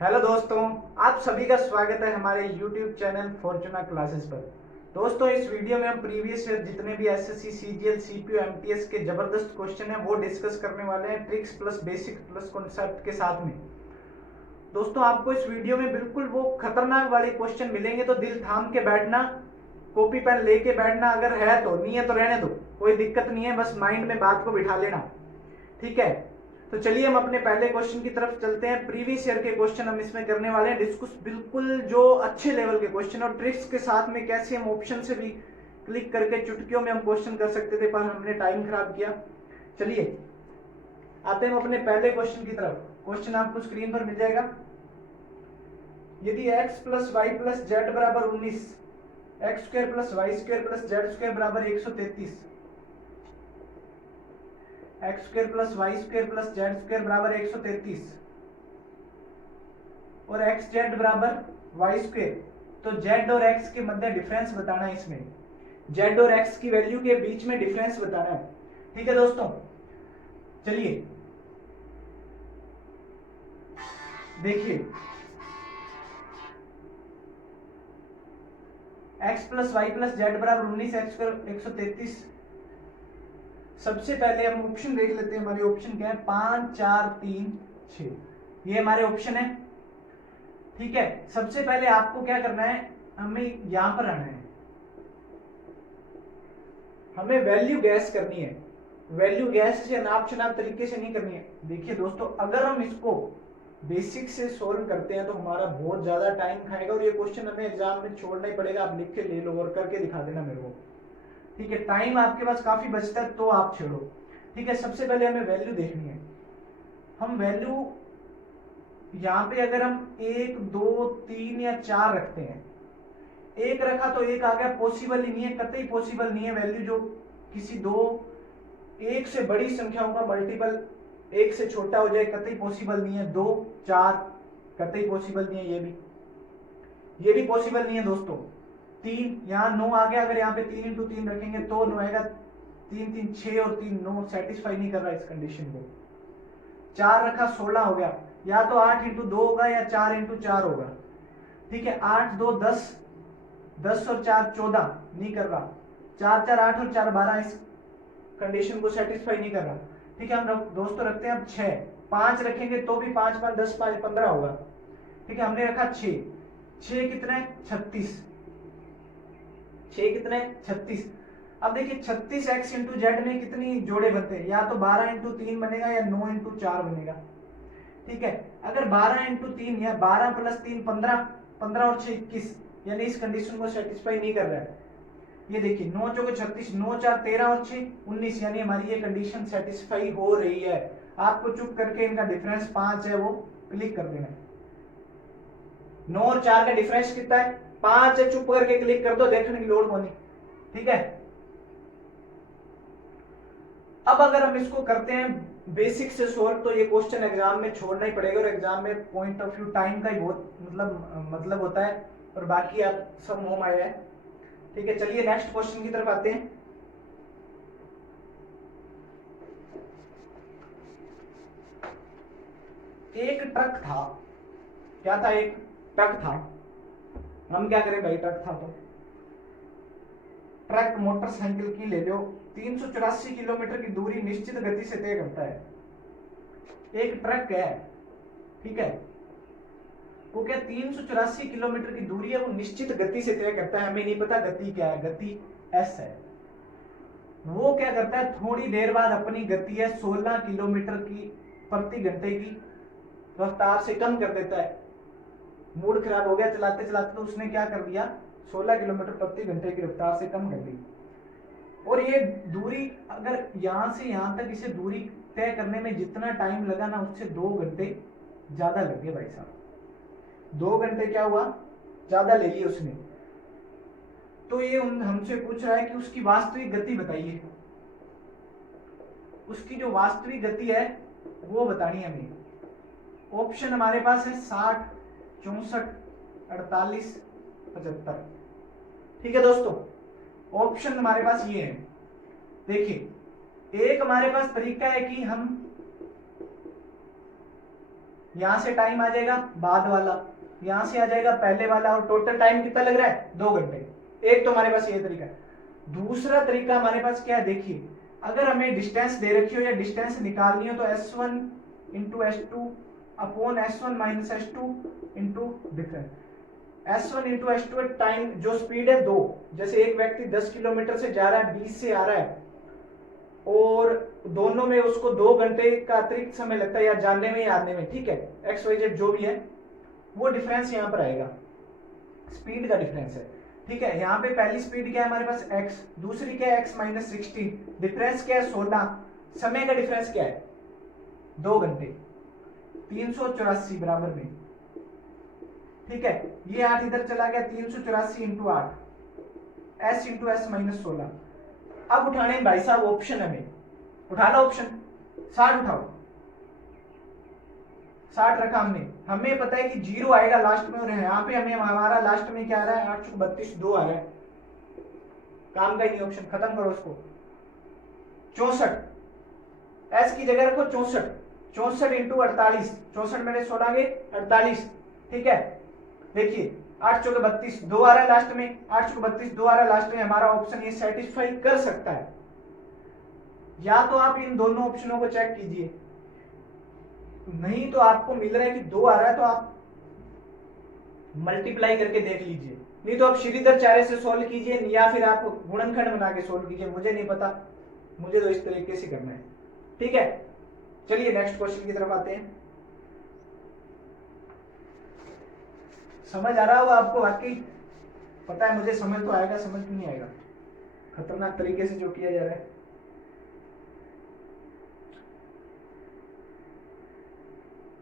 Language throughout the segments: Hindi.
हेलो दोस्तों, आप सभी का स्वागत है हमारे YouTube चैनल फॉर्चूना क्लासेस पर। दोस्तों, इस वीडियो में हम प्रीवियस ईयर जितने भी एसएससी, सीजीएल, सीपीयू, एमटीएस के जबरदस्त क्वेश्चन हैं वो डिस्कस करने वाले हैं, tricks plus basic plus concept के साथ में। दोस्तों, आपको इस वीडियो में बिल्कुल वो खतरनाक वाले क्वेश्चन मिलेंगे, तो दिल थाम के बैठना, कॉपी पेन लेके बैठना। अगर है तो, नहीं है तो रहने दो, कोई दिक्कत नहीं है, बस माइंड में बात को बिठा लेना। ठीक है, तो चलिए हम अपने पहले क्वेश्चन की तरफ चलते हैं। प्रीवियस ईयर के क्वेश्चन हम इसमें करने वाले हैं डिस्कस, बिल्कुल जो अच्छे लेवल के क्वेश्चन और ट्रिक्स के साथ में कैसे हम ऑप्शन से भी क्लिक करके चुटकियों में हम क्वेश्चन कर सकते थे, पर हमने टाइम खराब किया। चलिए आते हैं हम अपने पहले क्वेश्चन की तरफ। क्वेश्चन आपको स्क्रीन पर मिल जाएगा। यदि x plus y plus z बराबर 19, x square plus y square plus z square बराबर 133, x square plus y square plus z square बराबर 133 और एक्स जेड बराबर वाई स्क्वायर, तो जेड और एक्स के मध्य डिफरेंस बताना है। इसमें जेड और एक्स की वैल्यू के बीच में डिफरेंस बताना है। ठीक है दोस्तों, चलिए देखिए, x plus y plus z बराबर 19, एक्स स्क्वायर 133। सबसे पहले हम ऑप्शन देख लेते हैं। हमारे ऑप्शन क्या है? 5 4 3 6, ये हमारे ऑप्शन है। ठीक है, सबसे पहले आपको क्या करना है, हमें यहां पर आना है, हमें वैल्यू गैस करनी है। वैल्यू गैस से नाप चुनाव तरीके से नहीं करनी है। देखिए दोस्तों, अगर हम इसको बेसिक से सोल्व करते हैं तो हमारा बहुत ज्यादा टाइम खाएगा और ये क्वेश्चन हमें एग्जाम में छोड़ना ही पड़ेगा। आप लिख के ले लो और करके दिखा देना मेरे को। ठीक है, टाइम आपके पास काफी बचता है तो आप छेड़ो। ठीक है, सबसे पहले हमें वैल्यू देखनी है। हम वैल्यू यहाँ पे अगर हम 1 2 3 या 4 रखते हैं, एक रखा तो एक आ गया, पॉसिबल ही नहीं है, कतई पॉसिबल नहीं है। वैल्यू जो किसी दो एक से बड़ी संख्याओं का मल्टीपल एक से छोटा हो जाए, कतई पॉसिबल नहीं है। 2 4 कतई पॉसिबल नहीं है, ये भी पॉसिबल नहीं है दोस्तों। 3, यहाँ 9 आ गया, अगर यहाँ पे 3 इंटू 3 रखेंगे तो 9 आएगा। 3 3 6 और 3 9, सेटिस्फाई नहीं कर रहा इस कंडीशन को। 4 रखा 16 हो गया, या तो 8 इंटू 2 होगा या 4 इंटू 4 होगा। ठीक है, 8 2 10, 10 और 4 14, नहीं कर रहा। 4 4 8 और 4 12, इस कंडीशन को सेटिस्फाई नहीं कर रहा। ठीक है, हम दोस्तों रखते हैं अब 6। 5 रखेंगे तो भी 5 5 10 5 15 होगा। ठीक है, हमने रखा 6। 6 कितना है? 36। 6 कितना है? 36। अब देखिए 36 एक्स इंटू जेड में कितनी जोड़े बनते हैं? या तो 12 इंटू 3 बनेगा या 9 इंटू 4 बनेगा। ठीक है, अगर 12 इंटू 3 या 12 प्लस 3 15, 15 और 6 21, यानी इस कंडीशन को सेटिस्फाई नहीं कर रहा है। ये देखिए 9 चौके 36, 9 4 13 और 6 19, यानी हमारी ये कंडीशन सेटिस्फाई हो रही है। आपको चुप करके इनका डिफरेंस 5 है वो क्लिक कर देना है। 9 और 4 का डिफरेंस कितना है? 5 है, चुप करके क्लिक कर दो, देखने की लोड होनी। ठीक है, अब अगर हम इसको करते हैं बेसिक से सोल्व, तो ये क्वेश्चन एग्जाम में छोड़ना ही पड़ेगा और एग्जाम में पॉइंट ऑफ व्यू टाइम का ही बहुत मतलब होता है, और बाकी आप सब होम आया है। ठीक है, चलिए नेक्स्ट क्वेश्चन की तरफ आते हैं। एक ट्रक था। क्या था? एक ट्रक था। हम क्या करें भाई, ट्रक था तो ट्रक मोटरसाइकिल की ले लो, 384 किलोमीटर की दूरी निश्चित गति से तय करता है। एक ट्रक है, ठीक है, वो क्या 384 किलोमीटर की दूरी है, वो निश्चित गति से तय करता है। हमें नहीं पता गति क्या है, गति एस है। वो क्या करता है, थोड़ी देर बाद अपनी गति है 16 किलोमीटर की प्रति घंटे की रफ्तार से कम कर देता है। मूड खराब हो गया चलाते चलाते, तो उसने क्या कर दिया, 16 किलोमीटर प्रति घंटे की रफ्तार से कम कर दी। और ये दूरी, अगर यहां से यहां तक इसे दूरी तय करने में जितना टाइम लगा ना, उससे 2 घंटे ज्यादा लग गए भाई साहब। 2 घंटे क्या हुआ, ज्यादा ले लिए उसने। तो ये हमसे पूछ रहा है कि उसकी वास्तविक गति बताइए। उसकी जो वास्तविक गति है वो बतानी है हमें। ऑप्शन हमारे पास है 60 64 48 75। ठीक है दोस्तों, ऑप्शन हमारे पास ये है। देखिए, एक हमारे पास तरीका है कि हम यहाँ से टाइम आ जाएगा बाद वाला, यहाँ से आ जाएगा पहले वाला, और टोटल टाइम कितना लग रहा है 2 घंटे। एक तो हमारे पास ये तरीका है। दूसरा तरीका हमारे पास क्या है, देखिए अगर हमें डिस्टेंस दे रखी हो या डिस्टेंस निकालनी हो तो S1 into S2 upon S1 minus S2 into difference. S1 into S2 time जो स्पीड है 2, जैसे एक व्यक्ति 10 किलोमीटर से जा रहा है 20 से आ रहा है और दोनों में उसको 2 घंटे का अतिरिक्त समय लगता है या जाने में या आने में, ठीक है, XYZ जो भी है वो डिफरेंस यहाँ पर आएगा, स्पीड का डिफरेंस है, ठीक है। यहाँ पे पहली स्पीड क्या है हमारे पास x, दूसरी क्या है x माइनस 16, डिफरेंस क्या है 16, समय का डिफरेंस क्या है 2 घंटे, 384 बराबर में, ठीक है। ये 8 इधर चला गया, 384 into 8 s into S minus 16। अब उठाने भाई साहब ऑप्शन, हमें उठाना ऑप्शन 60 उठाओ, 60 रखा हमने, हमें पता है कि 0 आएगा लास्ट में, और यहाँ पे हमें हमारा लास्ट में क्या आ रहा है 8 32 2 आ रहा है, काम का ही नहीं ऑप्शन, खत्म करो उसको। 64 एस की जगह रखो 64, 64 इंटू 48, 64 मेरे 16 के 48, ठीक है। देखिए 8 चौके 32 2 आ रहा है लास्ट में, 8 चौके 32 2 आ रहा है लास्ट में, हमारा ऑप्शन ये सेटिस्फाई कर सकता है। या तो आप इन दोनों ऑप्शनों को चेक कीजिए, नहीं तो आपको मिल रहा है कि 2 आ रहा है तो आप मल्टीप्लाई करके देख लीजिए, नहीं तो आप श्रीधर चारे से सॉल्व कीजिए या फिर आप गुणनखंड बना के सॉल्व कीजिए, मुझे नहीं पता, मुझे तो इस तरीके से करना है, ठीक है। चलिए नेक्स्ट क्वेश्चन की तरफ आते हैं। समझ आ रहा होगा आपको, वाकई पता है मुझे, समझ तो आएगा, समझ तो नहीं आएगा, खतरनाक तरीके से जो किया जा रहा है।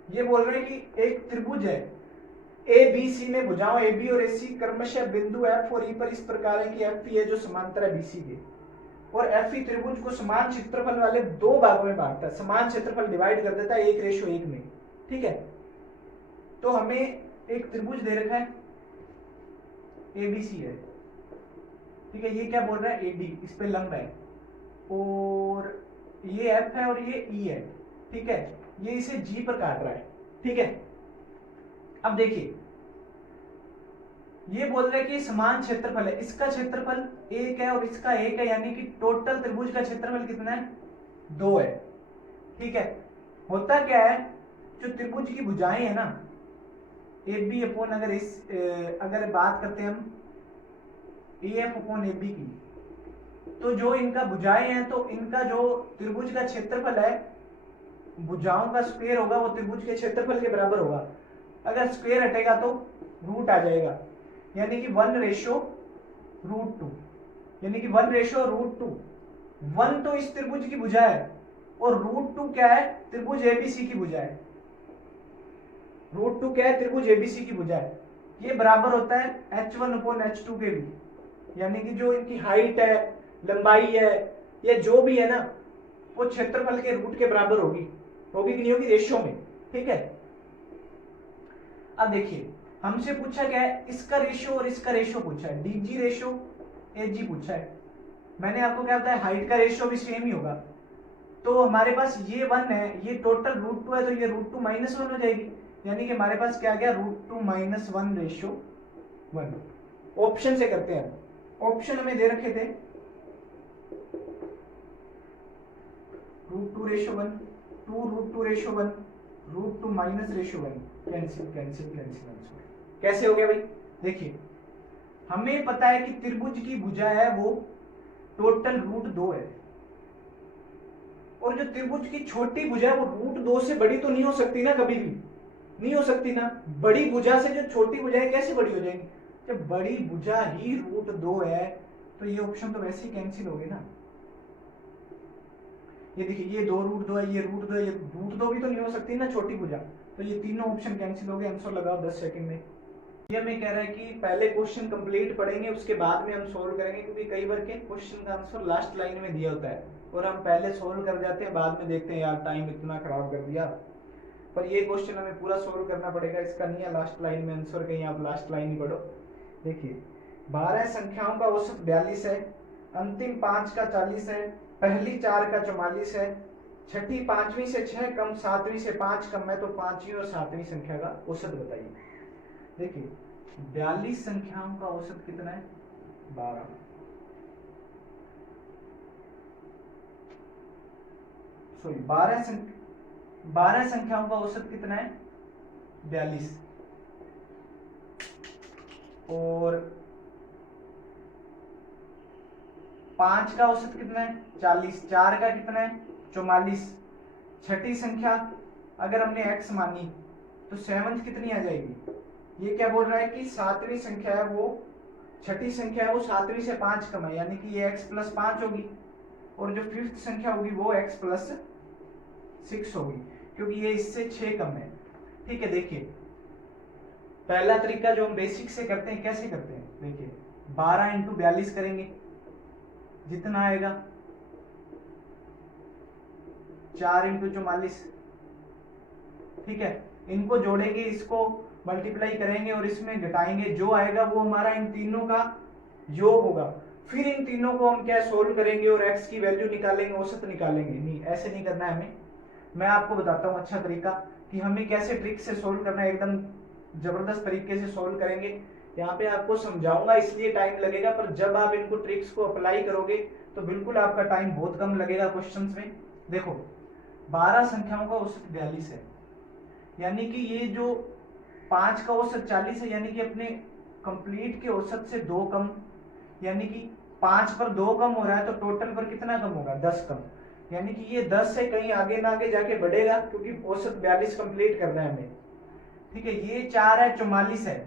ये बोल रहे हैं कि एक त्रिभुज है ए बी सी में भुजाओं ए बी और ए सी क्रमशः बिंदु एफ और ई पर इस प्रकार है कि एफ है जो समांतर है बीसी के, और एफ ई त्रिभुज को समान क्षेत्रफल वाले 2 भागों में बांटता है, समान क्षेत्रफल डिवाइड कर देता है 1:1 में, ठीक है। तो हमें एक त्रिभुज दे रखा है एबीसी है, ठीक है, ये क्या बोल रहा है एडी, इस पे लंब है, और ये एफ है और ये ई है, ठीक है, ये इसे जी पर काट रहा है, ठीक है। अब देखिए ये बोल रहा है कि समान क्षेत्रफल है, इसका क्षेत्रफल 1 है और इसका 1 है, यानी कि टोटल त्रिभुज का क्षेत्रफल कितना है 2 है, ठीक है। होता क्या है, जो त्रिभुज की भुजाएं है ना ए बी अपॉन, अगर बात करते हैं हम A F upon A B की, तो जो इनका भुजाएं हैं तो इनका जो त्रिभुज का क्षेत्रफल है भुजाओं का स्क्वायर होगा वो त्रिभुज के क्षेत्रफल के बराबर होगा, अगर स्क्वायर हटेगा तो रूट आ जाएगा, यानी कि 1:√2, यानी कि 1:√2। 1 तो इस त्रिभुज की भुजा है और √2 क्या है त्रिभुज एबीसी की भुजा है, √2 क्या है त्रिभुज एबीसी की भुजा है, ये बराबर होता है h1/h2 के भी, यानी कि जो इनकी हाइट है लंबाई है या जो भी है ना वो क्षेत्रफल के रूट के बराबर होगी, होगी कि नहीं होगी रेशियो में, ठीक है। अब देखिए हमसे पूछा क्या है, इसका रेशियो और इसका रेशियो पूछा है, डीजी रेशियो एजी पूछा है, मैंने आपको क्या बताया हाइट का रेशियो भी सेम ही होगा, तो हमारे पास ये 1 है, ये टोटल √2 है, तो ये √2 - 1 हो जाएगी, यानी कि हमारे पास क्या गया √2 - 1:1। ऑप्शन से करते हैं, ऑप्शन हमें दे रखे थे √2:1, 2√2:1, √2 - 1, कैंसिल कैंसिल कैंसिल, कैसे हो गया भाई। देखिए हमें पता है कि त्रिभुज की भुजा है वो टोटल √2 है, और जो त्रिभुज की छोटी भुजा है वो √2 से बड़ी तो नहीं हो सकती ना, कभी भी नहीं हो सकती ना, बड़ी भुजा से जो छोटी भुजा है कैसे बड़ी हो जाएंगी, जब बड़ी भुजा ही √2 है तो ये ऑप्शन तो वैसे ही कैंसिल हो गए ना। ये देखिए ये 2√2 है, ये √2 है, ये √2 भी तो नहीं हो सकती ना छोटी भुजा, तो ये तीनों ऑप्शन कैंसिल हो गए। आंसर लगाओ 10 सेकंड में। ये हमें कह रहा है कि पहले क्वेश्चन कंप्लीट पढ़ेंगे उसके बाद में हम सोल्व करेंगे, क्योंकि कई बार के क्वेश्चन का आंसर लास्ट लाइन में दिया होता है और हम पहले सोल्व कर जाते हैं, बाद में देखते हैं यार टाइम इतना खराब कर दिया, पर ये क्वेश्चन हमें पूरा सोल्व करना पड़ेगा, इसका नहीं है लास्ट लाइन में आंसर, कहीं आप लास्ट लाइन ही पढ़ो। देखिए 12 संख्याओं का औसत 42 है, अंतिम 5 का 40 है, पहली 4 का 44 है, छठी पांचवी से 6 कम, सातवीं से 5 कम है, तो पांचवी और सातवीं संख्या का औसत बताइए। देखिए 42 संख्याओं का औसत कितना है? 12। सॉरी 12 संख्याओं का औसत कितना है? 42। और 5 का औसत कितना है? 40। 4 का कितना है? 44। छठी संख्या अगर हमने x मानी तो 7th कितनी आ जाएगी? ये क्या बोल रहा है कि सातवीं संख्या है वो, छठी संख्या है वो सातवीं से 5 कम है, यानी कि ये x प्लस 5 होगी, और जो 5th संख्या होगी वो x प्लस 6 होगी, क्योंकि ये इससे 6 कम है। ठीक है, देखिए पहला तरीका जो हम बेसिक से करते हैं, कैसे करते हैं? देखिए 12 इंटू 42 करेंगे, जितना आएगा 4 इंटू 44। ठीक है, इनको जोड़ेंगे, इसको मल्टीप्लाई करेंगे और इसमें घटाएंगे, जो आएगा वो हमारा इन तीनों का योग होगा। फिर इन तीनों को हम क्या सोल्व करेंगे और x की वैल्यू निकालेंगे, औसत निकालेंगे। नहीं, ऐसे नहीं करना है हमें। मैं आपको बताता हूँ अच्छा तरीका कि हमें कैसे ट्रिक से सोल्व करना है, एकदम जबरदस्त तरीके से सोल्व करेंगे। यहाँ पे आपको समझाऊंगा इसलिए टाइम लगेगा, पर जब आप इनको ट्रिक्स को अप्लाई करोगे तो बिल्कुल आपका टाइम बहुत कम लगेगा क्वेश्चंस में। देखो 12 संख्याओं का औसत 42 है, यानी कि ये जो 5 का औसत 40 है, यानी कि अपने कंप्लीट के औसत से 2 कम, यानी कि 5 पर 2 कम हो रहा है, तो टोटल पर कितना कम होगा? 10 कम, यानी कि ये 10 से कहीं आगे ना आगे जाके बढ़ेगा, क्योंकि औसत 42 कंप्लीट करना है हमें। ठीक है, ये 4 है, 44 है,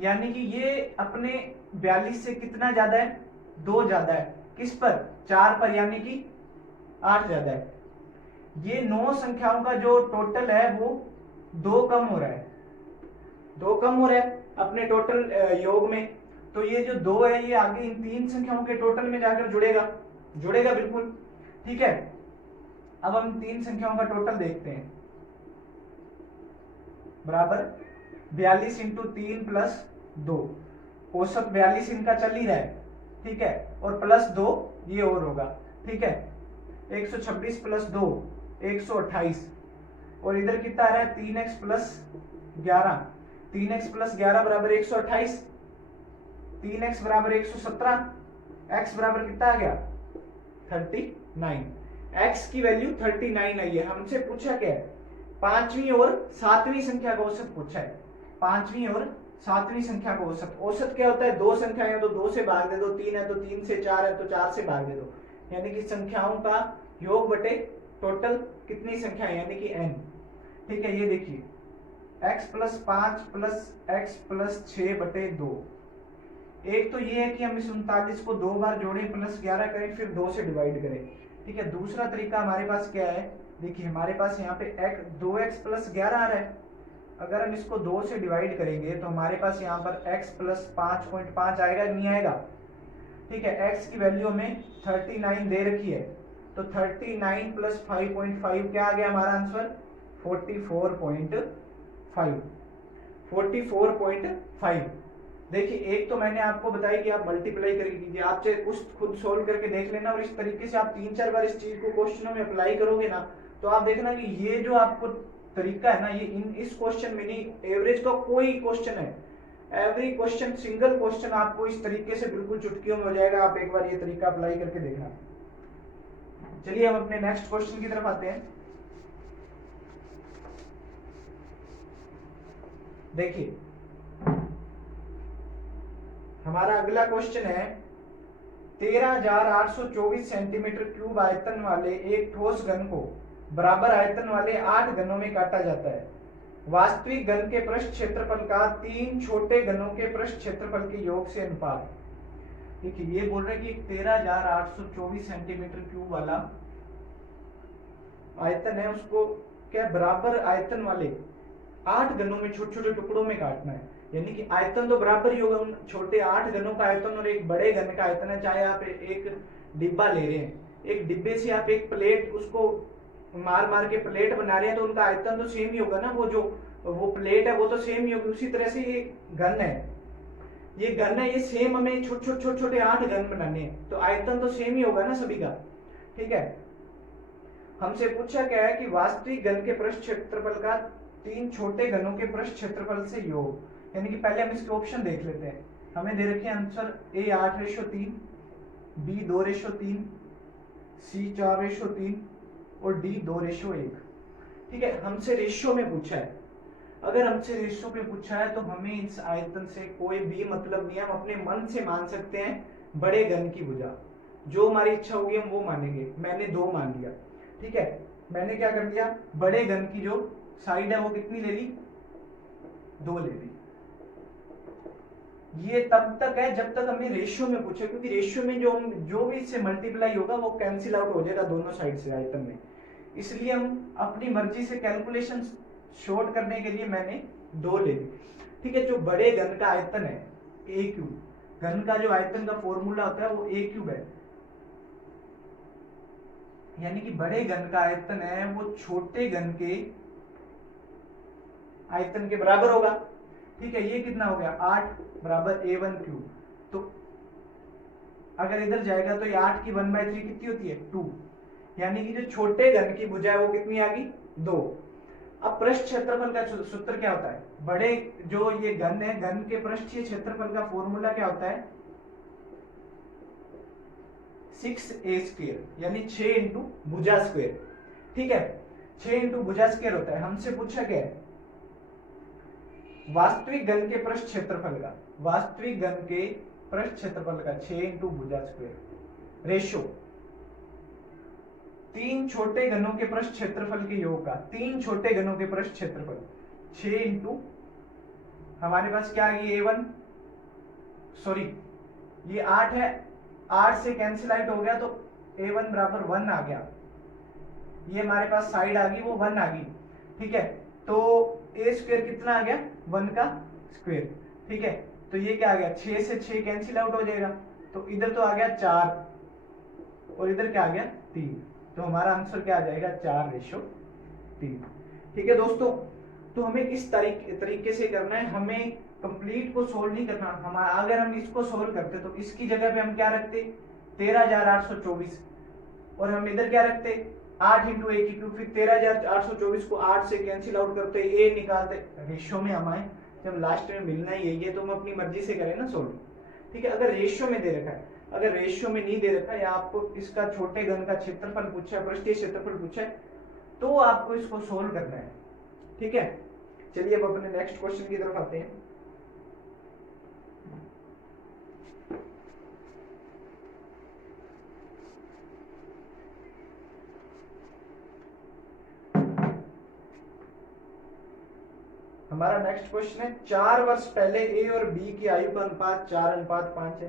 यानी कि ये अपने 42 से कितना ज्यादा है? 2 ज्यादा है। किस पर? 4 पर, यानी कि 8 ज्यादा है। ये 9 संख्याओं का जो टोटल है वो 2 कम हो रहा है, 2 कम हो रहा है अपने टोटल योग में। तो ये जो 2 है ये आगे इन 3 संख्याओं के टोटल में जाकर जुड़ेगा, जुड़ेगा बिल्कुल। ठीक है, अब हम 3 संख्याओं का टोटल देखते हैं, बराबर 42 इंटू 3 प्लस 2, औसत 42 इनका चल ही रहा है। ठीक है, और प्लस 2 ये और होगा। ठीक है, 126 प्लस 2 128, और इधर कितना आ रहा है? 3x प्लस 11, 3x प्लस 11 बराबर 128, 3x बराबर 117, x बराबर कितना आ गया? 39। x की वैल्यू 39 आई है। हमसे पूछा क्या है? पांचवी और सातवीं संख्या का औसत पूछा है, पांचवी और सातवीं संख्या का औसत। औसत क्या होता है? 2 संख्याएं है तो 2 से भाग दे दो, 3 है तो 3 से, 4 है तो 4 से भाग दे दो, यानी कि संख्याओं का योग बटे टोटल कितनी संख्याएं, यानी कि n। ठीक है, ये देखिए x plus 5 plus x plus 6 बटे 2। एक तो ये है कि हम इस 39 को 2 बार जोड़े, प्लस 11 करें, फिर 2 से डिवाइड करें। ठीक है, दूसरा तरीका हमारे पास क्या है? देखिए हमारे पास यहाँ पे 2x प्लस 11 आ रहा है, अगर हम इसको 2 से डिवाइड करेंगे तो हमारे पास यहाँ पर x प्लस 5.5 आएगा, नहीं आएगा? ठीक है, x की वैल्यू हमें 39 दे रखी है, तो 39 प्लस 5.5 क्या आ गया हमारा आंसर? 44.5, 44.5। देखिए एक तो मैंने आपको बताया कि आप मल्टीप्लाई करके कीजिए, आप चाहे उस खुद सोल्व करके देख लेना, और इस तरीके से आप 3-4 बार इस चीज को क्वेश्चनों में अप्लाई करोगे ना, तो आप देखना कि ये जो आपको तरीका है ना, ये इस क्वेश्चन में नहीं, एवरेज का कोई क्वेश्चन है, एवरी क्वेश्चन, सिंगल क्वेश्चन आपको इस तरीके से बिल्कुल चुटकियों में हो जाएगा। आप एक बार ये तरीका अप्लाई करके देखना। चलिए हम अपने नेक्स्ट क्वेश्चन की तरफ आते हैं। देखिए हमारा अगला क्वेश्चन है, 13,824 सेंटीमीटर क्यूब आयतन वाले एक ठोस घन को बराबर आयतन वाले 8 घनों में काटा जाता है। वास्तविक घन के पृष्ठ क्षेत्रफल का 3 छोटे घनों के पृष्ठ क्षेत्रफल के योग से अनुपात। देखिए ये बोल रहे हैं कि 13,824 सेंटीमीटर क्यूब वाला आयतन है, उसको क्या बराबर आयतन वाले 8 घनों में, छोटे छोटे टुकड़ों में काटना है, यानी कि आयतन तो बराबर ही होगा, उन छोटे 8 घनों का आयतन और एक बड़े घन का आयतन है। चाहे आप एक डिब्बा ले रहे हैं, एक डिब्बे से आप एक प्लेट, उसको मार मार के प्लेट बना रहे हैं, तो उनका आयतन तो सेम ही होगा ना, वो प्लेट है वो तो सेम ही होगी। उसी तरह से ये घन है, ये घन है, ये सेम हमें छोटे छोटे 8 घन बनाने हैं, तो आयतन तो सेम ही होगा ना सभी का। ठीक है, हमसे पूछा क्या है कि वास्तविक घन के पृष्ठ क्षेत्रफल का 3 छोटे घनों के पृष्ठ क्षेत्रफल से योग, यानी कि पहले हम इसके ऑप्शन देख लेते हैं। हमें दे रखे आंसर A 8:3, B 2:3, C 4:3 और D 2:1। ठीक है, हमसे रेशियो में पूछा है। अगर हमसे रेशियो पे पूछा है तो हमें इस आयतन से कोई भी मतलब नहीं है, हम अपने मन से मान सकते हैं बड़े घन की भुजा। जो हमारी इच्छा होगी हम वो मानेंगे। मैंने 2 मान लिया। ठीक है, मैंने क्या कर दिया, बड़े घन की जो साइड है वो कितनी ले ली, 2 ले ली। ये तब तक है जब तक हमें रेशियो में पूछे, क्योंकि रेशियो में जो भी इससे मल्टीप्लाई होगा वो कैंसिल आउट हो जाएगा दोनों साइड से आयतन में। इसलिए हम अपनी मर्जी से कैलकुलेशन शॉर्ट करने के लिए मैंने 2 ले ली। ठीक है, जो बड़े घन का आयतन है ए क्यूब, घन का जो आयतन का फॉर्मूला होता है वो ए क्यूब है, यानी कि बड़े घन का आयतन है वो छोटे घन के आयतन के बराबर होगा। ठीक है, ये कितना हो गया 8 बराबर A1 क्यूब। तो अगर इधर जाएगा तो ये 8 की 1/3 कितनी होती है 2, यानी कि जो छोटे घन की भुजा है वो कितनी आ गई 2। अब पृष्ठ क्षेत्रफल का सूत्र क्या होता है, बड़े जो ये घन है, घन के पृष्ठीय क्षेत्रफल का फॉर्मूला क्या होता है 6a², यानी 6 इंटू भुजा स्क्वायर। ठीक है, 6 इंटू भुजा स्क्वायर होता है। हमसे पूछा क्या है वास्तविक घन के पृष्ठ क्षेत्रफल का, वास्तविक घन के पृष्ठ क्षेत्रफल का 6 इंटू भुजा स्क्वायर रेशो 3 छोटे घनों के पृष्ठ क्षेत्रफल के योग का, 3 छोटे घनों के पृष्ठ क्षेत्रफल 6 इंटू हमारे पास क्या आ गई A1, सॉरी ये 8 है, 8 से कैंसिल आउट हो गया तो A1 बराबर 1 आ गया। ये हमारे पास साइड आ गई वो 1 आ गई। ठीक है, तो ए स्क्वायर कितना आ गया 1 का स्क्वायर। ठीक है, तो ये क्या आ गया 6 से 6 कैंसिल आउट हो जाएगा, तो इधर तो आ गया 4 और इधर क्या आ गया 3, तो हमारा आंसर क्या आ जाएगा 4:3। ठीक है दोस्तों, तो हमें इस तरीके से करना है, हमें कंप्लीट को सोल्व नहीं करना। हमारा अगर हम इसको सोल्व करते तो इसकी जगह पे हम क्या रखते 13,824 और हम इधर क्या रखते 8 इंटू ए की क्यूब, फिर 13,824 को 8 से कैंसिल आउट करते ए निकालते, रेशियो में हम आए, जब लास्ट में मिलना ही यही है तो हम अपनी मर्जी से करें ना सोल्व। ठीक है, अगर रेशियो में दे रखा है, अगर रेशियो में नहीं दे रखा है या आपको इसका छोटे घन का क्षेत्रफल पूछा है, पृष्ठीय क्षेत्रफल पूछा है, तो आपको इसको सोल्व करना है। ठीक है, चलिए अब अपने नेक्स्ट क्वेश्चन की तरफ आते हैं। हमारा नेक्स्ट क्वेश्चन है 4 वर्ष पहले ए और बी की आयु का अनुपात 4:5 है।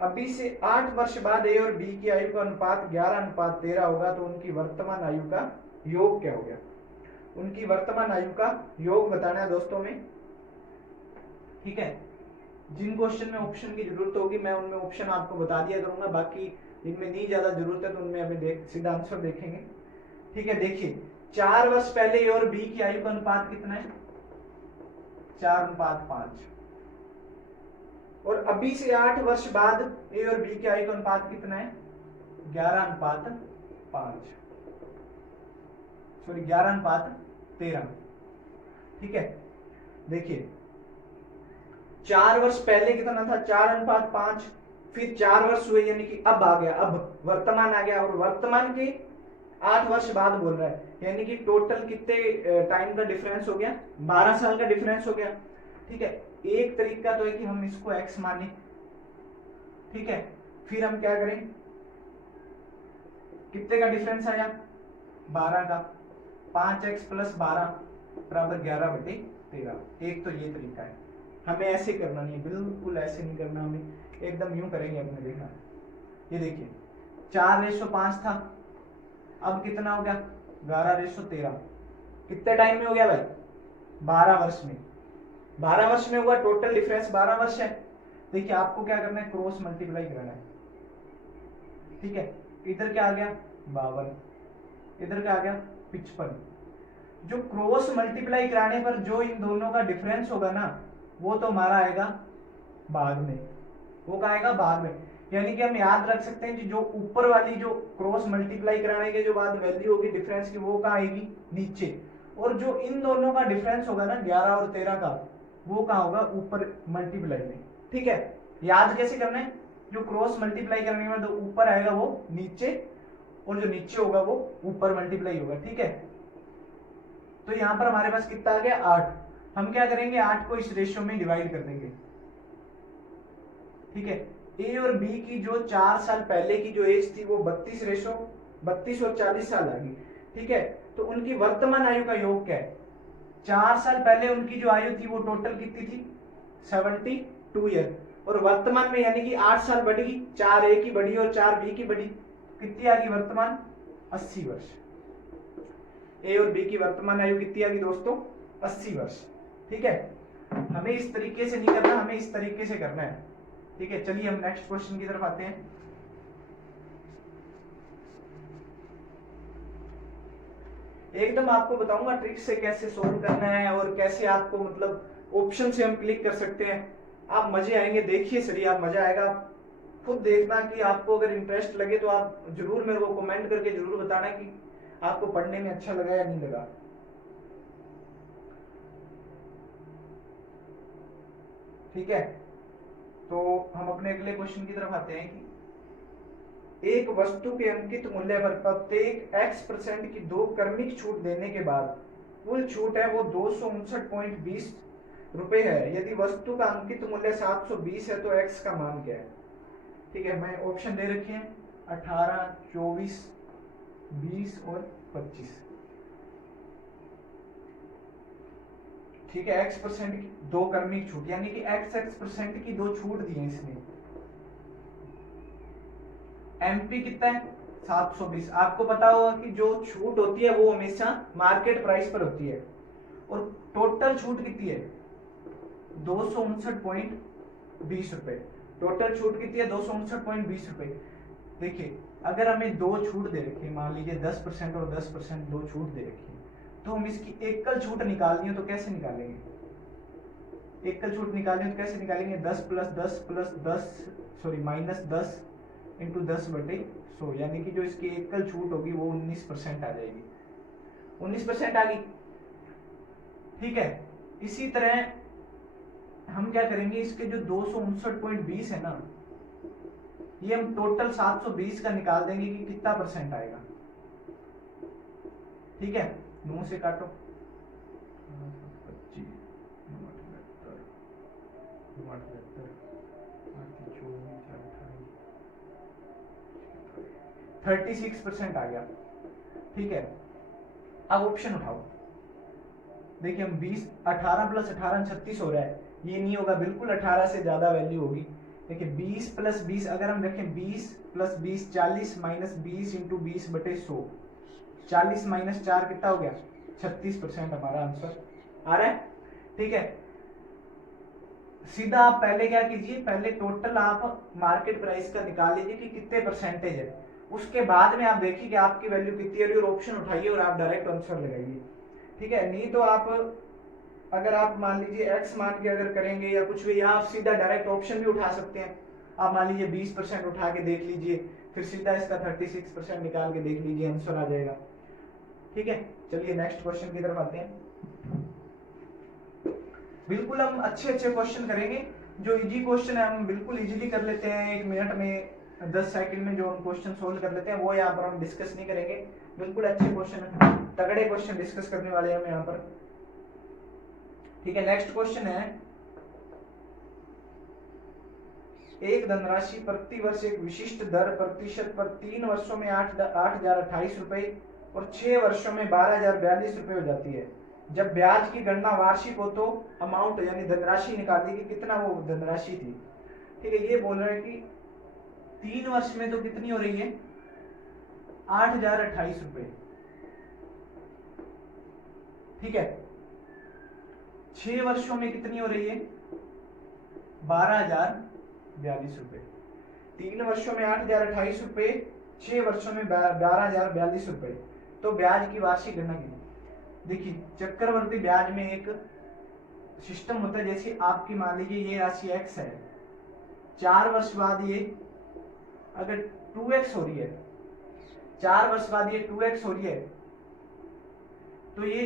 अभी से 8 वर्ष बाद ए और बी की आयु का अनुपात 11:13 होगा, तो उनकी वर्तमान आयु का योग क्या हो गया। उनकी वर्तमान आयु का योग बताना है दोस्तों में। ठीक है, जिन क्वेश्चन में ऑप्शन की जरूरत होगी मैं उनमें ऑप्शन आपको बता दिया करूंगा, बाकी इनमें नहीं ज्यादा जरूरत है तो उनमें हमें सीधा आंसर देखेंगे। ठीक है, देखिए 4 वर्ष पहले ए और बी की आयु का अनुपात कितना है 4:5 और अभी से 8 वर्ष बाद ए और बी की आयु का अनुपात कितना है 11:5, सॉरी 11:13। ठीक है, देखिए 4 वर्ष पहले कितना था 4:5, फिर 4 वर्ष हुए यानी कि अब आ गया, अब वर्तमान आ गया, और वर्तमान के 8 वर्ष बाद बोल रहा है, यानी कि टोटल कितने टाइम का डिफरेंस हो गया 12 साल का डिफरेंस हो गया। ठीक है, एक तरीका तो है कि हम इसको x माने। ठीक है, फिर हम क्या करें, कितने का डिफरेंस आया 12 का, 5x + 12 बराबर 11/13। एक तो ये तरीका है, हमें ऐसे करना नहीं है, बिल्कुल ऐसे नहीं करना, हमें एकदम यूं करेंगे अपने। देखना ये देखिए 4:5 था, अब कितना हो गया 11:13, कितने टाइम में हो गया भाई 12 वर्ष में, 12 वर्ष में हुआ, टोटल डिफरेंस 12 वर्ष है। देखिए आपको क्या करना है क्रॉस मल्टीप्लाई करना है। ठीक है, इधर क्या आ गया 52, इधर क्या आ गया 55। जो क्रॉस मल्टीप्लाई कराने पर जो इन दोनों का डिफरेंस होगा ना वो तो हमारा आएगा बाद में, वो क्या आएगा बाद में, यानी कि हम याद रख सकते हैं कि जो ऊपर वाली जो क्रॉस मल्टीप्लाई कराने के जो बाद वैल्यू होगी डिफरेंस की, वो कहाँ आएगी, नीचे। और जो इन दोनों का डिफरेंस होगा ना 11 और 13 का, वो कहाँ होगा, ऊपर मल्टीप्लाई में। ठीक है, याद कैसे करना है, जो क्रॉस मल्टीप्लाई करने में जो ऊपर आएगा वो नीचे, और जो नीचे होगा वो ऊपर मल्टीप्लाई होगा। ठीक है, तो यहां पर हमारे पास कितना आ गया, 8। हम क्या करेंगे, 8 को इस रेशियो में डिवाइड कर देंगे। ठीक है, ए और बी की जो 4 साल पहले की जो एज थी वो 32 और 40 साल आ गई। ठीक है, तो उनकी वर्तमान आयु का योग क्या है, 4 साल पहले उनकी जो आयु थी वो टोटल कितनी थी, 72 ईयर, और वर्तमान में यानी कि 8 साल बढ़ी, 4 ए की बढ़ी और 4 बी की बढ़ी, कितनी आ गई वर्तमान, 80 वर्ष। ए और बी की वर्तमान आयु कितनी आ गई दोस्तों, 80 वर्ष। ठीक है, हमें इस तरीके से नहीं करना, हमें इस तरीके से करना है। ठीक है, चलिए हम नेक्स्ट क्वेश्चन की तरफ आते हैं। एकदम आपको बताऊंगा ट्रिक से कैसे सोल्व करना है और कैसे आपको मतलब ऑप्शन से हम क्लिक कर सकते हैं। आप मजे आएंगे, देखिए सही, आप मजा आएगा। आप खुद देखना कि आपको अगर इंटरेस्ट लगे तो आप जरूर मेरे को कमेंट करके जरूर बताना कि आपको पढ़ने में अच्छा लगा या नहीं लगा। ठीक है, तो हम अपने अगले क्वेश्चन की तरफ आते हैं कि एक वस्तु के अंकित मूल्य पर प्रत्येक x% की 2 क्रमिक छूट देने के बाद कुल छूट है वो 259.20 रुपए है। यदि वस्तु का अंकित मूल्य 720 है तो x का मान क्या है। ठीक है, मैं ऑप्शन दे रखे हैं 18, 24, 20 और 25। ठीक है, x% की 2 क्रमिक छूट, यानी कि x% की 2 छूट दी है इसने। एमपी कितना है, 720। आपको पता होगा कि जो छूट होती है वो हमेशा मार्केट प्राइस पर होती है, और टोटल छूट कितनी है, 259.20 रुपए। टोटल छूट कितनी है, 259.20 रुपए। देखिए, अगर हमें 2 छूट दे रखी है, मान लीजिए 10% और 10% 2 छूट दे रखी है, तो हम इसकी एकल छूट निकालनी है तो कैसे निकालेंगे, एकल छूट निकालनी है तो कैसे निकालेंगे, 10 plus 10 plus 10 sorry minus 10 into 10/100, यानी कि जो इसकी एकल छूट होगी वो 19% आ जाएगी। 19% आ गई। ठीक है, इसी तरह हम क्या करेंगे, इसके जो 259.20 है ना, ये हम टोटल 720 का निकाल देंगे कि कितना परसेंट आएगा। ठीक है, 9 से काटो, 36% आ गया। ठीक है, अब ऑप्शन उठाओ। देखिए हम 20, 18 प्लस 18 36 हो रहा है, ये नहीं होगा, बिल्कुल 18 से ज्यादा वैल्यू होगी। देखिए 20 प्लस 20, अगर हम देखें 20 प्लस 20 40 माइनस 20 इंटू 20/100, 40 माइनस 4 कितना हो गया, 36% हमारा आंसर आ रहा है। ठीक है, सीधा आप पहले क्या कीजिए, पहले टोटल आप मार्केट प्राइस का निकाल लीजिए कि कितने परसेंटेज है, उसके बाद में आप देखिए कि आपकी वैल्यू कितनी है और ऑप्शन उठाइए और आप डायरेक्ट आंसर लगाइए। ठीक है, नहीं तो आप अगर आप मान लीजिए x मान के अगर करेंगे या कुछ भी, यहाँ आप सीधा डायरेक्ट ऑप्शन भी उठा सकते हैं। आप मान लीजिए 20% उठा के देख लीजिए, फिर सीधा इसका 36% निकाल के देख लीजिए, आंसर आ जाएगा। ठीक है, चलिए नेक्स्ट क्वेश्चन की तरफ आते हैं। बिल्कुल हम अच्छे क्वेश्चन करेंगे, जो इजी क्वेश्चन है हम बिल्कुल इजीली कर लेते हैं, 1 मिनट में 10 सेकंड में जो हम क्वेश्चन सोल्व कर लेते हैं, वो यहाँ पर हम डिस्कस नहीं करेंगे। बिल्कुल अच्छे क्वेश्चन, तगड़े क्वेश्चन डिस्कस करने वाले हैं हम यहाँ पर। ठीक है, नेक्स्ट क्वेश्चन है, एक धनराशि प्रति वर्ष एक विशिष्ट दर प्रतिशत पर 3 वर्षों में 8,028 रुपए और 6 वर्षों में 12,042 रुपए हो जाती है। जब ब्याज की गणना वार्षिक हो तो अमाउंट यानी धनराशि निकालने की कितना वो धनराशि थी। ठीक है, ये बोल रहे हैं कि 3 वर्ष में तो कितनी हो रही है, 8,028 रुपए। ठीक है, 6 वर्षों में कितनी हो रही है, 12,042 रुपए। 3 वर्षों में 8,028 रुपए, 6 वर्षों में 12,042 रुपए। तो ब्याज की वार्षिक गणना की। देखिए चक्रवर्ती ब्याज में एक सिस्टम होता है, जैसे आपकी मान लीजिए ये राशि x है, 4 वर्ष बाद ये अगर 2x हो रही है, 4 वर्ष बाद ये 2x हो रही है, तो ये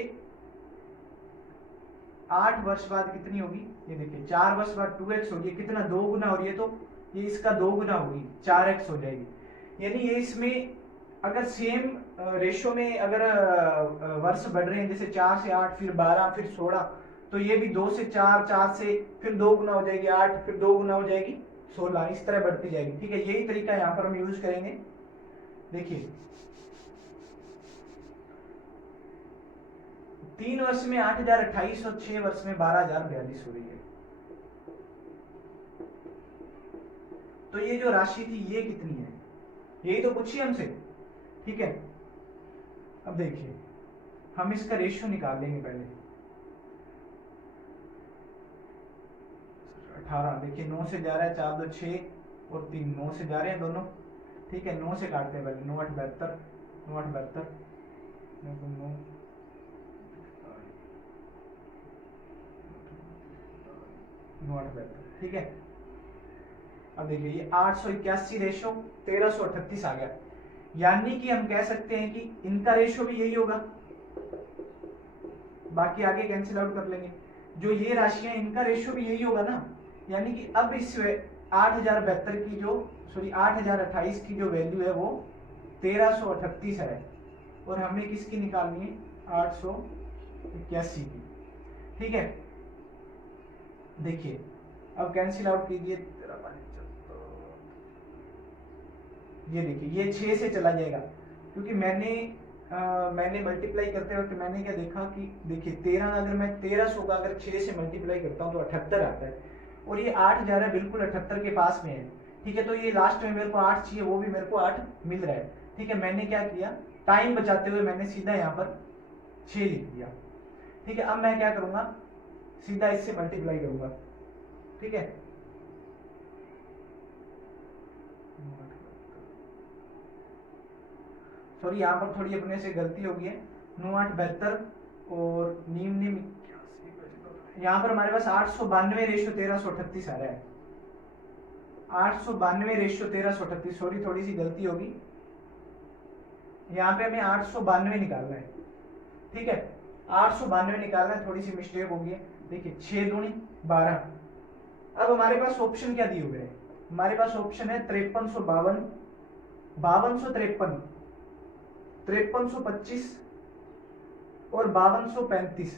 8 वर्ष बाद कितनी होगी? ये देखिए 4 वर्ष बाद 2x हो रही है, कितना 2 गुना हो रही है, तो ये इसका 2 गुना होगी, 4x हो जाएगी। यानी ये इसमें अगर सेम रेशो में अगर वर्ष बढ़ रहे हैं, जैसे 4 से 8, फिर 12, फिर 16, तो ये भी 2 से 4, 4 से फिर 2 गुना हो जाएगी 8, फिर 2 गुना हो जाएगी 16, इस तरह बढ़ती जाएगी। ठीक है, यही तरीका यहाँ पर हम यूज करेंगे। देखिए 3 वर्ष में 8028 और 6 वर्ष में 12042 हो रही है। तो ये जो राशि थी ये कितनी है, यही तो पूछिए हमसे। ठीक है, अब देखिए हम इसका रेशियो निकाल लेंगे पहले। 18, देखिए 9 से जा रहा है, 4 2 6 और 3 9 से जा रहे हैं दोनों। ठीक है, 9 से काटते हैं पहले, 9 8 72, 9 8 72, 9 9 8 72। ठीक है, अब देखिए ये 881 रेशो 1338 आ गया। यानी कि हम कह सकते हैं कि इनका रेशो भी यही होगा, बाकी आगे कैंसिल आउट कर लेंगे। जो ये राशियां इनका रेशो भी यही होगा ना। यानी कि अब इस 8072 की जो 8028 की जो वैल्यू है वो 1338 है, और हमें किसकी निकालनी है? 881 की। ठीक है, देखिए अब कैंसिल आउट कीजिए, ये देखिए ये 6 से चला जाएगा, क्योंकि मैंने मल्टीप्लाई करते वक्त मैंने क्या देखा कि देखिए 13, अगर मैं 1300 का अगर 6 से मल्टीप्लाई करता हूँ तो 78 आता है, और ये 8 जा रहा है बिल्कुल 78 के पास में है। ठीक है, तो ये लास्ट में मेरे को 8 चाहिए, वो भी मेरे को 8 मिल रहा है। ठीक है, मैंने क्या किया, टाइम बचाते हुए मैंने सीधा यहाँ पर 6 लिख दिया। ठीक है, अब मैं क्या करूंगा, सीधा इससे मल्टीप्लाई करूंगा। ठीक है, सॉरी यहाँ पर थोड़ी अपने से गलती हो गई है, 9 8 72 और नीम यहाँ पर हमारे पास 892 रेशियो 1338 आ रहा है। 892 रेशियो 1338, सॉरी थोड़ी सी गलती होगी, यहाँ पे हमें 892 निकालना है। ठीक है, 892 निकालना है, थोड़ी सी मिस्टेक हो गई है। देखिए 6 दूनी 12। अब हमारे पास ऑप्शन क्या दिए हुए हैं? हमारे पास ऑप्शन है 5352, 5253, 5325 और 5235।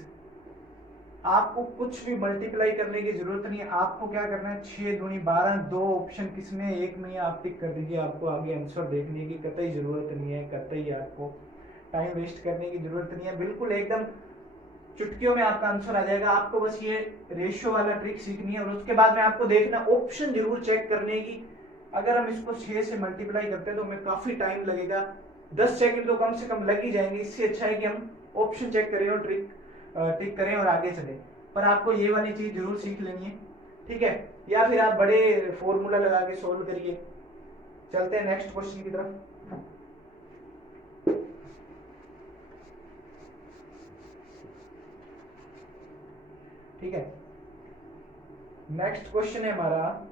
आपको कुछ भी मल्टीप्लाई करने की जरूरत नहीं है, आपको क्या करना है, 6 दूनी 12, दो ऑप्शन किसमें, एक में आप टिक कर दीजिए। आपको आगे आंसर देखने की कतई जरूरत नहीं है, कतई आपको टाइम वेस्ट करने की जरूरत नहीं है, बिल्कुल एकदम चुटकियों में आपका आंसर आ जाएगा। आपको बस ये रेशियो वाला ट्रिक सीखनी है, और उसके बाद में आपको देखना ऑप्शन जरूर चेक करने की। अगर हम इसको 6 से मल्टीप्लाई करते हैं तो हमें काफी टाइम लगेगा, 10 सेकंड तो कम से कम लग ही जाएंगे। इससे अच्छा है कि हम ऑप्शन चेक करें और टिक करें और आगे चले। पर आपको ये वाली चीज जरूर सीख लेनी है। ठीक है, या फिर आप बड़े फॉर्मूला लगा के सोल्व करिए। चलते हैं नेक्स्ट क्वेश्चन की तरफ। ठीक है, नेक्स्ट क्वेश्चन है हमारा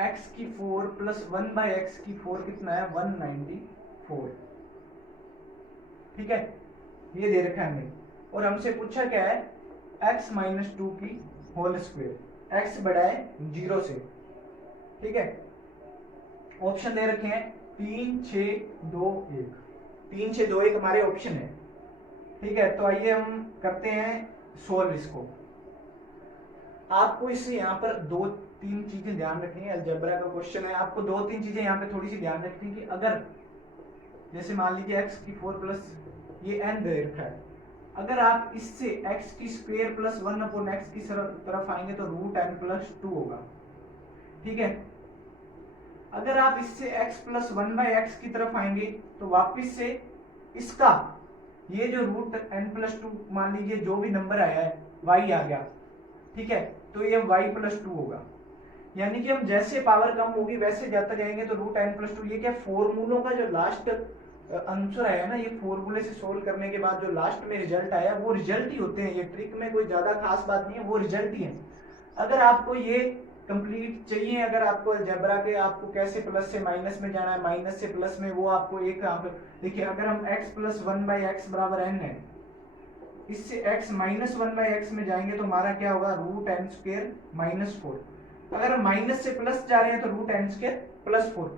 x की 4 प्लस 1/x की 4 कितना है? 194। ठीक है, ये दे रखा है हमें, और हमसे पूछा क्या है, x माइनस 2 की होल स्क्वायर, x बड़ा है 0 से। ठीक है, ऑप्शन दे रखे हैं 3 6 2 1, 3 6 2 1 हमारे ऑप्शन है। ठीक है, तो आइए हम करते हैं सोल्व इसको। आपको इससे यहाँ पर 2-3 चीजें ध्यान रखनी है, अलजेब्रा का क्वेश्चन है, आपको 2-3 चीजें यहाँ पे थोड़ी सी ध्यान रखनी है कि अगर जैसे मान लीजिए x की 4 प्लस ये n दे रखा है, अगर आप इससे x की स्क्वायर प्लस 1/x की तरफ आएंगे तो रूट n प्लस 2 होगा। ठीक है, अगर आप इससे x प्लस 1/x की तरफ आएंगे तो वापिस से इसका ये जो रूट n प्लस 2 मान लीजिए जो भी नंबर आया है y आ गया। ठीक है, तो ये y प्लस 2 होगा। यानी कि हम जैसे पावर कम होगी वैसे जाते जाएंगे तो रूट n प्लस 2, ये क्या फॉर्मूलों का जो लास्ट आंसर आया ना, ये फॉर्मूले से सोल्व करने के बाद जो लास्ट में रिजल्ट आया वो रिजल्ट ही होते हैं। ये ट्रिक में कोई ज्यादा खास बात नहीं है, वो रिजल्ट ही है। अगर आपको ये कंप्लीट चाहिए अगर आपको अलजेब्रा के, आपको कैसे प्लस से माइनस में जाना है, माइनस से प्लस में, वो आपको एक यहाँ पे देखिए, अगर हम x प्लस 1/x बराबर n है, इससे x माइनस 1/x में जाएंगे तो हमारा क्या होगा, रूट एन स्क्वायर माइनस 4। अगर हम माइनस से प्लस जा रहे हैं तो रूट एन स्क्वायर प्लस 4।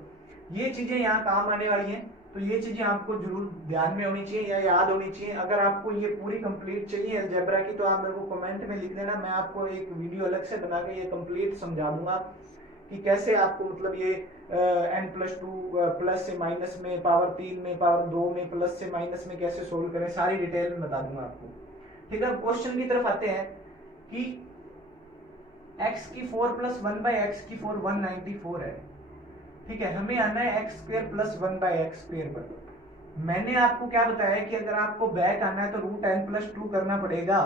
ये चीजें यहाँ काम आने वाली हैं, तो ये चीजें आपको जरूर ध्यान में होनी चाहिए या याद होनी चाहिए। अगर आपको ये पूरी कंप्लीट चाहिए अलजेब्रा की तो आप मेरे को कमेंट में लिख देना, मैं आपको एक वीडियो अलग से बना के ये कंप्लीट समझा दूंगा कि कैसे आपको मतलब ये n+2 प्लस से माइनस में, पावर 3 में, पावर 2 में, प्लस से माइनस में कैसे सोल्व करें, सारी डिटेल में बता दूंगा आपको। ठीक है, क्वेश्चन की तरफ आते हैं कि x की 4 प्लस 1/x की 4 194 है। ठीक है, हमें आना है x square plus 1/x square पर। मैंने आपको क्या बताया कि अगर आपको बैक आना है तो रूट n प्लस 2 करना पड़ेगा,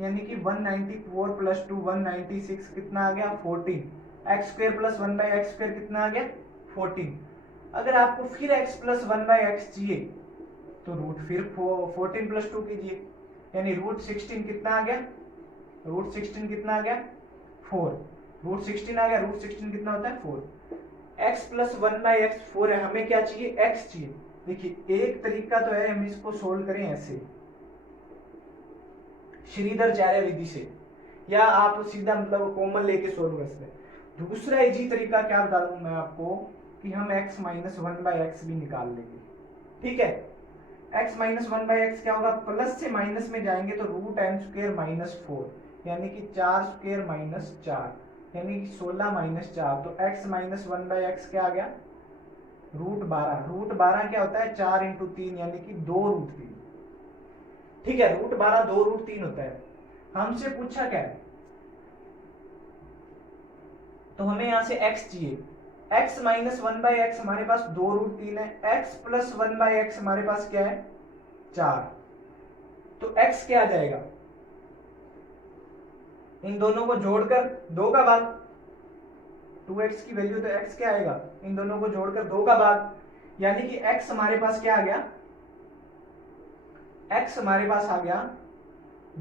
यानी कि 194 प्लस 2 196 कितना आ गया 14। x square plus 1/x square कितना आ गया 14। अगर आपको फिर x प्लस 1/x चाहिए तो रूट फिर 14 प्लस 2 कीजिए, यानी रूट 16 कितना आ गया, रूट 16 कितना आ गया 4। रूट 16 आ गया, रूट 16 कितना होता है 4। x प्लस 1/x 4 है, हमें क्या चाहिए x चाहिए। देखिए एक तरीका तो है हम इसको सोल्व करें ऐसे श्रीधरचार्य विधि से, या आप सीधा मतलब कॉमन लेके सोल्व कर सकते हैं। दूसरा इजी तरीका क्या बता दूं मैं आपको कि हम x माइनस 1/x भी निकाल लेंगे। ठीक है, x माइनस 1/x क्या होगा, प्लस से माइनस में जाएंगे तो रूट n स्क्वायर माइनस 4, यानी कि 4 स्क्वायर माइनस 4, यानी कि 16 माइनस 4। तो x माइनस 1/x क्या आ गया रूट 12। रूट 12 क्या होता है 4 इंटू 3, यानी कि 2 रूट 3। ठीक है, रूट 12 2 रूट 3 होता है। हमसे पूछा क्या है, तो हमें यहां से x चाहिए। x माइनस 1/x हमारे पास 2 रूट 3 है, x प्लस 1/x हमारे पास क्या है 4। तो x क्या आ जाएगा, इन दोनों को जोड़कर 2 का भाग, 2x की वैल्यू तो x क्या आएगा, इन दोनों को जोड़कर 2 का भाग, यानी कि x हमारे पास क्या आ गया, x हमारे पास आ गया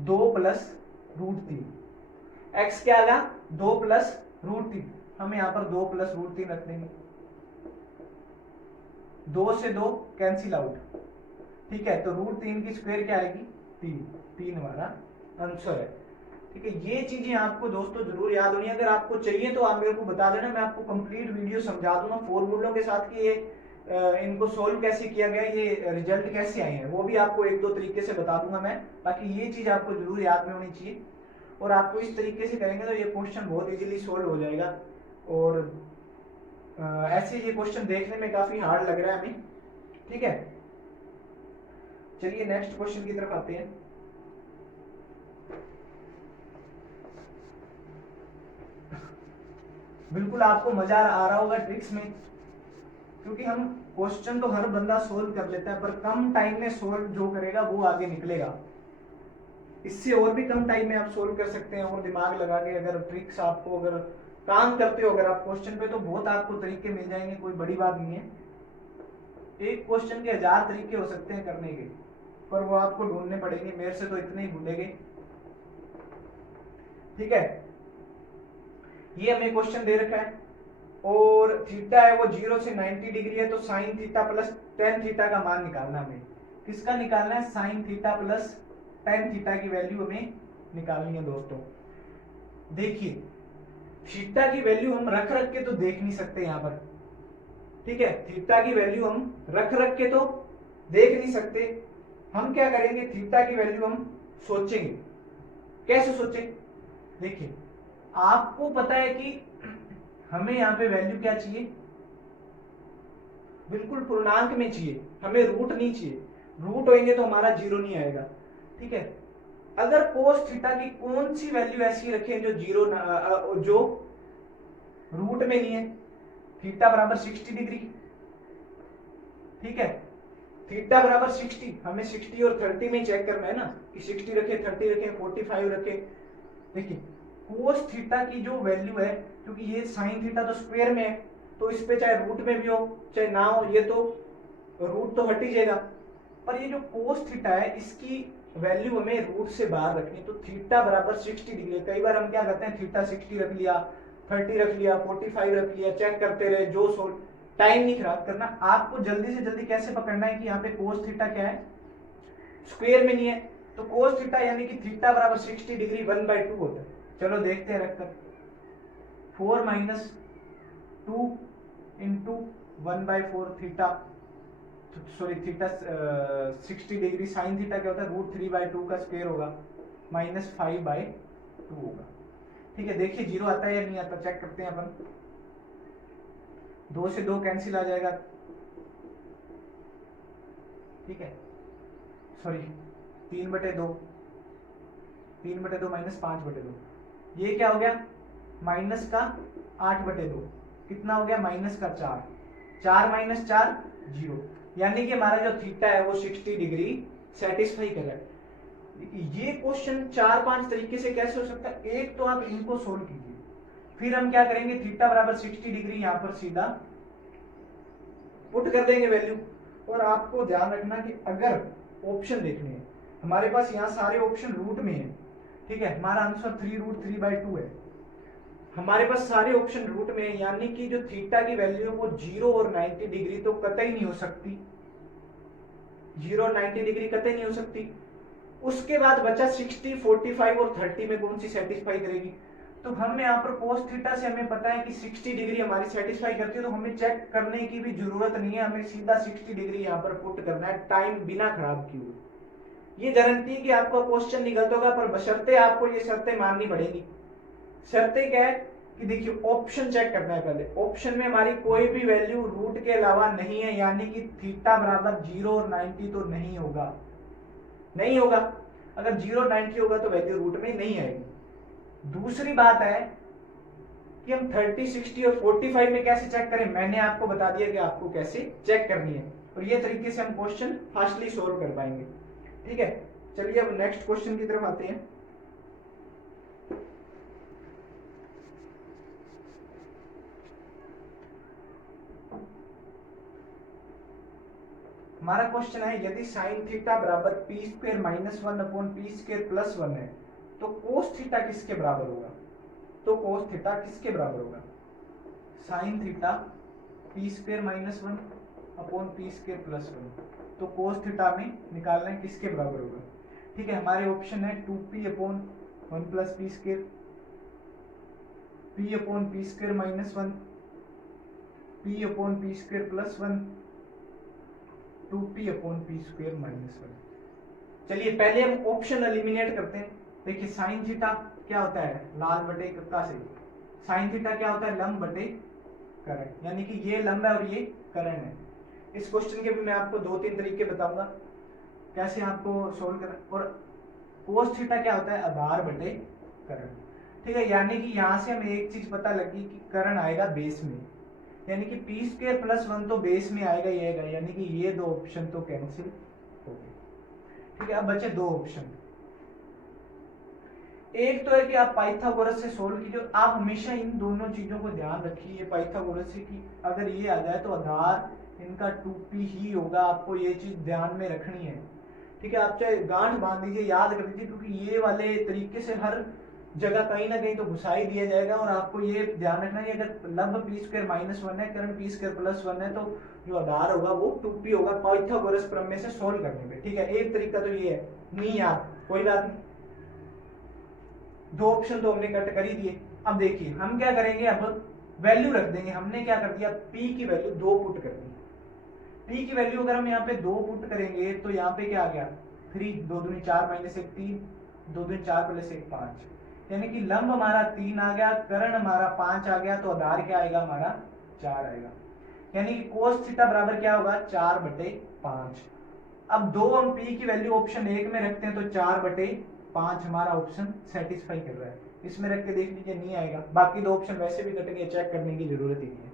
2 प्लस रूट 3। x क्या आ गया 2 प्लस रूट 3, हम यहां पर 2 प्लस रूट 3 रख देंगे, 2 से 2 कैंसिल आउट। ठीक है, तो रूट 3 की स्क्वायर क्या आएगी 3 हमारा आंसर है। ठीक है, ये चीजें आपको दोस्तों जरूर याद होनी है। अगर आपको चाहिए तो आप मेरे को बता देना, मैं आपको कंप्लीट वीडियो समझा दूंगा फॉर्मूलों के साथ कि ये इनको सोल्व कैसे किया गया, ये रिजल्ट कैसे आए हैं, वो भी आपको 1-2 तरीके से बता दूंगा मैं। बाकी ये चीज आपको जरूर याद में होनी चाहिए, और आपको इस तरीके से करेंगे तो ये क्वेश्चन बहुत इजीली सोल्व हो जाएगा। और ऐसे ये क्वेश्चन देखने में काफी हार्ड लग रहा है हमें। ठीक है, चलिए नेक्स्ट क्वेश्चन की तरफ आते हैं। बिल्कुल आपको मजा आ रहा होगा ट्रिक्स में, क्योंकि हम क्वेश्चन तो हर बंदा सोल्व कर लेता है, पर कम टाइम में सोल्व जो करेगा वो आगे निकलेगा। इससे और भी कम टाइम में आप सोल्व कर सकते हैं, और दिमाग लगा के अगर ट्रिक्स आपको अगर काम करते हो अगर आप क्वेश्चन पे, तो बहुत आपको तरीके मिल जाएंगे, कोई बड़ी बात नहीं है। एक क्वेश्चन के 1000 तरीके हो सकते हैं करने के, पर वो आपको ढूंढने पड़ेंगे, मेरे से तो इतने ही ढूंढेंगे। ठीक है, ये हमें क्वेश्चन दे रखा है, और थीटा है वो 0 से 90 डिग्री है, तो sine theta plus tan theta का मान निकालना हमें। किसका निकालना है, sine theta plus tan theta की वैल्यू हमें निकालनी है दोस्तों। देखिए थीटा की वैल्यू हम रख रख के तो देख नहीं सकते यहाँ पर। ठीक है, थीटा की वैल्यू हम रख रख के तो देख नहीं सकते। हम क्या करेंगे, थीटा की वैल्यू हम सोचेंगे। कैसे सोचें, देखिए आपको पता है कि हमें यहाँ पे वैल्यू क्या चाहिए, बिल्कुल पूर्णांक में चाहिए, हमें रूट नहीं चाहिए। रूट होंगे तो हमारा 0 नहीं आएगा। ठीक है, अगर कोस थीटा की कौन सी वैल्यू ऐसी रखें जो 0 जो रूट में नहीं है, थीटा बराबर 60 डिग्री। ठीक है, थीटा बराबर 60, हमें 60 और 30 में चेक करना है ना, कि 60 रखे, 30 रखे, 45 रखे। देखिए कोस थीटा की जो वैल्यू है, क्योंकि ये साइन थीटा तो स्क्वायर में है, तो इस पे चाहे रूट में भी हो चाहे ना हो, ये तो रूट तो हट ही जाएगा। पर ये जो कोस थीटा है इसकी वैल्यू हमें रूट से बाहर रखनी, तो थीटा बराबर 60 डिग्री। कई बार हम क्या करते हैं, थीटा 60 रख लिया, 30 रख लिया, 45 रख लिया, चेक करते रहे, जो सोल्व, टाइम नहीं खराब करना। आपको जल्दी से जल्दी कैसे पकड़ना है कि यहाँ पे कोस थीटा क्या है, स्क्वायर में नहीं है, तो कोस थीटा यानी कि थीटा बराबर 60 डिग्री 1/2 होता है। चलो देखते हैं रखकर, 4 minus 2 into 1/4 theta, sorry theta 60 degree, sine theta क्या होता है √3/2 का स्क्वायर होगा, माइनस 5/2 होगा। ठीक है, देखिए जीरो आता है या नहीं आता, चेक करते हैं अपन। 2 से 2 कैंसिल आ जाएगा, ठीक है, सॉरी 3/2, 3/2 माइनस 5/2, ये क्या हो गया माइनस का 8/2, कितना हो गया माइनस का 4, 4 माइनस 4 0, यानी कि हमारा जो थीटा है वो 60 डिग्री सेटिस्फाई कर रहा है। ये क्वेश्चन 4-5 तरीके से कैसे हो सकता है, एक तो आप इनको सोल्व कीजिए, फिर हम क्या करेंगे, थीटा बराबर 60 डिग्री यहां पर सीधा पुट कर देंगे वैल्यू। और आपको ध्यान रखना कि अगर ऑप्शन देखने हैं, हमारे पास यहाँ सारे ऑप्शन रूट में है, ठीक है, हमारा आंसर 3√3/2 है, हमारे पास सारे ऑप्शन रूट में है, यानी कि जो थीटा की वैल्यू है वो 0 और 90 डिग्री तो कतई नहीं हो सकती, 0 और 90 डिग्री कतई नहीं हो सकती। उसके बाद बचा 60, 45 और 30 में कौन सी सेटिस्फाई करेगी, तो हम यहाँ पर कोस थीटा से हमें पता है कि 60 डिग्री हमारी सेटिस्फाई करती है, तो हमें चेक करने की भी जरूरत नहीं है, हमें सीधा 60 डिग्री यहाँ पर पुट करना है, टाइम बिना खराब किए। ये गारंटी कि आपका क्वेश्चन निकलता होगा, पर बशर्ते आपको ये शर्तें माननी पड़ेगी। शर्तें क्या है कि देखिए ऑप्शन चेक करना है पहले, ऑप्शन में हमारी कोई भी वैल्यू रूट के अलावा नहीं है, यानी कि थीटा बराबर 0 और 90 तो नहीं होगा, नहीं होगा। अगर 0 90 होगा तो वैल्यू रूट में नहीं आएगी। दूसरी बात है कि हम 30, 60 और 45 में कैसे चेक करें, मैंने आपको बता दिया कि आपको कैसे चेक करनी है, और ये तरीके से हम क्वेश्चन फास्टली सोल्व कर पाएंगे। ठीक है, चलिए अब नेक्स्ट क्वेश्चन की तरफ आते हैं। हमारा क्वेश्चन है, यदि साइन थीटा बराबर p² - 1/p² + 1 है तो कोस थीटा किसके बराबर होगा, तो कोस थीटा किसके बराबर होगा, साइन थीटा p² - 1/p² + 1, तो कोस थीटा में निकालना है किसके बराबर होगा। ठीक है, हमारे ऑप्शन है 2p/1 + p², p/p² - 1, p/p² + 1, 2p/p² - 1। चलिए पहले हम ऑप्शन एलिमिनेट करते हैं। देखिए साइन थीटा क्या होता है, लाल बटे कक्का से, साइन थीटा क्या होता है, लंब बटे करण, यानी कि ये लंब है और ये करण है। इस क्वेश्चन के भी मैं आपको 2-3 तरीके बताऊंगा कैसे आपको सोल्व करना। और कोस थीटा क्या होता है, आधार बटे करण। ठीक है, यानी कि यहां से हमें एक चीज पता लगी कि करण आएगा बेस में, यानी कि p² + 1 तो बेस में आएगा ही आएगा, यानी कि ये दो ऑप्शन तो कैंसिल हो गए। ठीक है, अब बचे दो ऑप्शन। एक तो है कि आप पाइथागोरस से सोल्व कीजिए, आप हमेशा इन दोनों चीजों को ध्यान रखिए पाइथागोरस से कि अगर ये आ जाए तो आधार इनका 2p ही होगा, आपको ये चीज ध्यान में रखनी है। ठीक है, आप चाहे गांठ बांध दीजिए, याद कर लीजिए, क्योंकि ये वाले तरीके से हर जगह कहीं ना कहीं तो घुसा ही दिया जाएगा। और आपको ये ध्यान रखना है अगर लंब p² - 1 है, करण p² + 1 है, तो जो आधार होगा वो 2p होगा पाइथागोरस प्रमेय से सोल्व करने में। ठीक है, एक तरीका तो ये है, नहीं याद कोई बात नहीं, दो ऑप्शन तो हमने कट कर ही दिए। अब देखिए हम क्या करेंगे, अब वैल्यू रख देंगे। हमने क्या कर दिया, p की वैल्यू 2 पुट कर दी। p की वैल्यू अगर हम यहाँ पे 2 पुट करेंगे तो यहाँ पे क्या आ गया 3, 2 दूनी 4 - 1 3, 2 दूनी 4 + 1 5, यानी कि लंब हमारा 3 आ गया, कर्ण हमारा 5 आ गया, तो आधार क्या आएगा हमारा 4 आएगा, यानी कि कोस थीटा बराबर क्या होगा 4/5। अब दो हम p की वैल्यू ऑप्शन 1 में रखते हैं तो 4/5 हमारा ऑप्शन सेटिस्फाई कर रहा है। इसमें रख के देख लीजिए नहीं आएगा, बाकी दो ऑप्शन वैसे भी कटेंगे, चेक करने की जरूरत ही नहीं है।